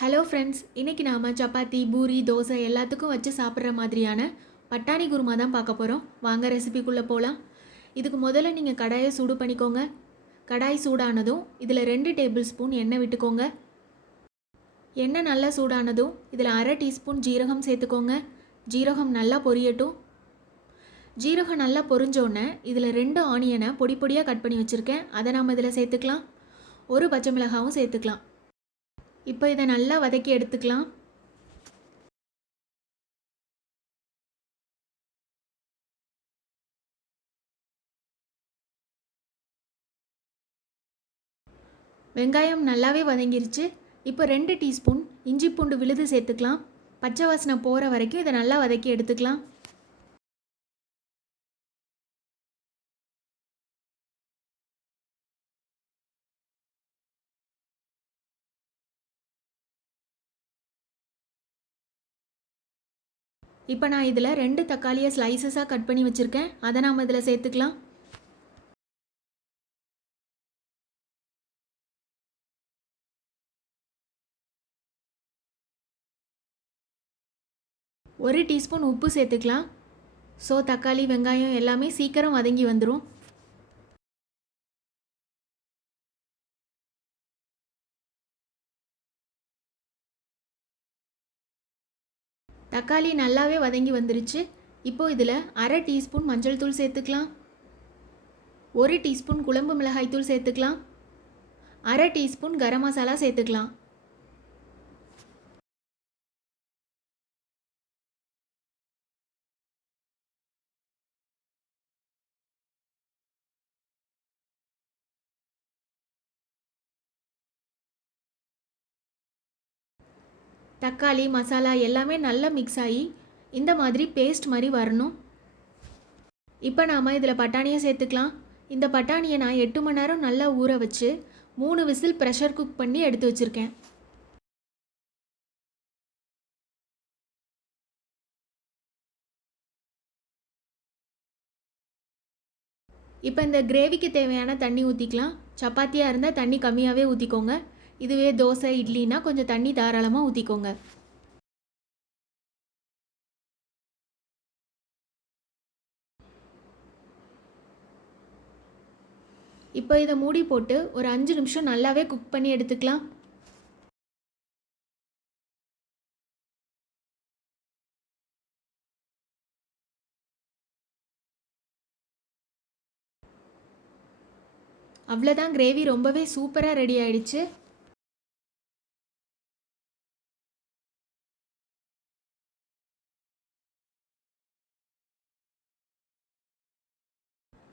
Hello friends, இன்றைக்கி நாம் சப்பாத்தி, பூரி, தோசை எல்லாத்துக்கும் வச்சு சாப்பிட்ற மாதிரியான பட்டாணி குருமா தான் பார்க்க போகிறோம். வாங்க ரெசிபிக்குள்ளே போகலாம். இதுக்கு முதல்ல நீங்கள் கடாயை சூடு பண்ணிக்கோங்க. கடாய் சூடானதும் இதில் 2 டேபிள் ஸ்பூன் எண்ணெய் விட்டுக்கோங்க. எண்ணெய் நல்லா சூடானதும் இதில் 1/2 டீஸ்பூன் ஜீரகம் சேர்த்துக்கோங்க. ஜீரகம் நல்லா பொரியட்டும். ஜீரகம் நல்லா பொரிஞ்சோடனே இதில் 2 ஆனியனை பொடி பொடியாக கட் பண்ணி வச்சுருக்கேன். அதை நாம் இதில் சேர்த்துக்கலாம். ஒரு பச்சை மிளகாவும் சேர்த்துக்கலாம். இப்போ இதை நல்லா வதக்கி எடுத்துக்கலாம். வெங்காயம் நல்லாவே வதங்கிருச்சு. இப்போ 2 டீஸ்பூன் இஞ்சி பூண்டு விழுது சேர்த்துக்கலாம். பச்சை வாசனை போகிற வரைக்கும் இதை நல்லா வதக்கி எடுத்துக்கலாம். இப்போ நான் இதில் 2 தக்காளியை ஸ்லைசஸாக கட் பண்ணி வச்சுருக்கேன். அதை நாம் இதில் சேர்த்துக்கலாம். ஒரு டீஸ்பூன் உப்பு சேர்த்துக்கலாம். ஸோ தக்காளி வெங்காயம் எல்லாமே சீக்கிரம் வதங்கி வந்துடும். தக்காளி நல்லாவே வதங்கி வந்துருச்சு. இப்போது இதில் 1/2 டீஸ்பூன் மஞ்சள் தூள் சேர்த்துக்கலாம். 1 டீஸ்பூன் குழம்பு மிளகாய் தூள் சேர்த்துக்கலாம். 1/2 டீஸ்பூன் கரம் மசாலா சேர்த்துக்கலாம். தக்காளி மசாலா எல்லாமே நல்லா மிக்ஸ் ஆகி இந்த மாதிரி பேஸ்ட் மாதிரி வரணும். இப்போ நாம் இதில் பட்டாணியை சேர்த்துக்கலாம். இந்த பட்டாணியை நான் 8 மணி நேரம் நல்லா ஊற வச்சு 3 விசில் ப்ரெஷர் குக் பண்ணி எடுத்து வச்சுருக்கேன். இப்போ இந்த கிரேவிக்கு தேவையான தண்ணி ஊற்றிக்கலாம். சப்பாத்தியாக இருந்தால் தண்ணி கம்மியாகவே ஊற்றிக்கோங்க. இதுவே தோசை இட்லினா கொஞ்சம் தண்ணி தாராளமாக ஊற்றிக்கோங்க. இப்போ இதை மூடி போட்டு ஒரு 5 நிமிஷம் நல்லாவே குக் பண்ணி எடுத்துக்கலாம். அவ்வளோதான், கிரேவி ரொம்பவே சூப்பராக ரெடி ஆயிடுச்சு.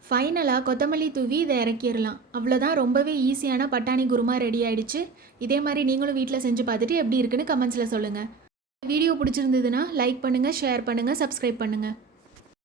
ஃபைனலாக கொத்தமல்லி தூவி இதை இறக்கிடலாம். அவ்வளோதான், ரொம்பவே ஈஸியான பட்டாணி குருமா ரெடி ஆகிடுச்சு. இதே மாதிரி நீங்களும் வீட்டில் செஞ்சு பார்த்துட்டு எப்படி இருக்குன்னு கமெண்ட்ஸில் சொல்லுங்கள். வீடியோ பிடிச்சிருந்ததுன்னா லைக் பண்ணுங்கள், ஷேர் பண்ணுங்கள், சப்ஸ்கிரைப் பண்ணுங்கள்.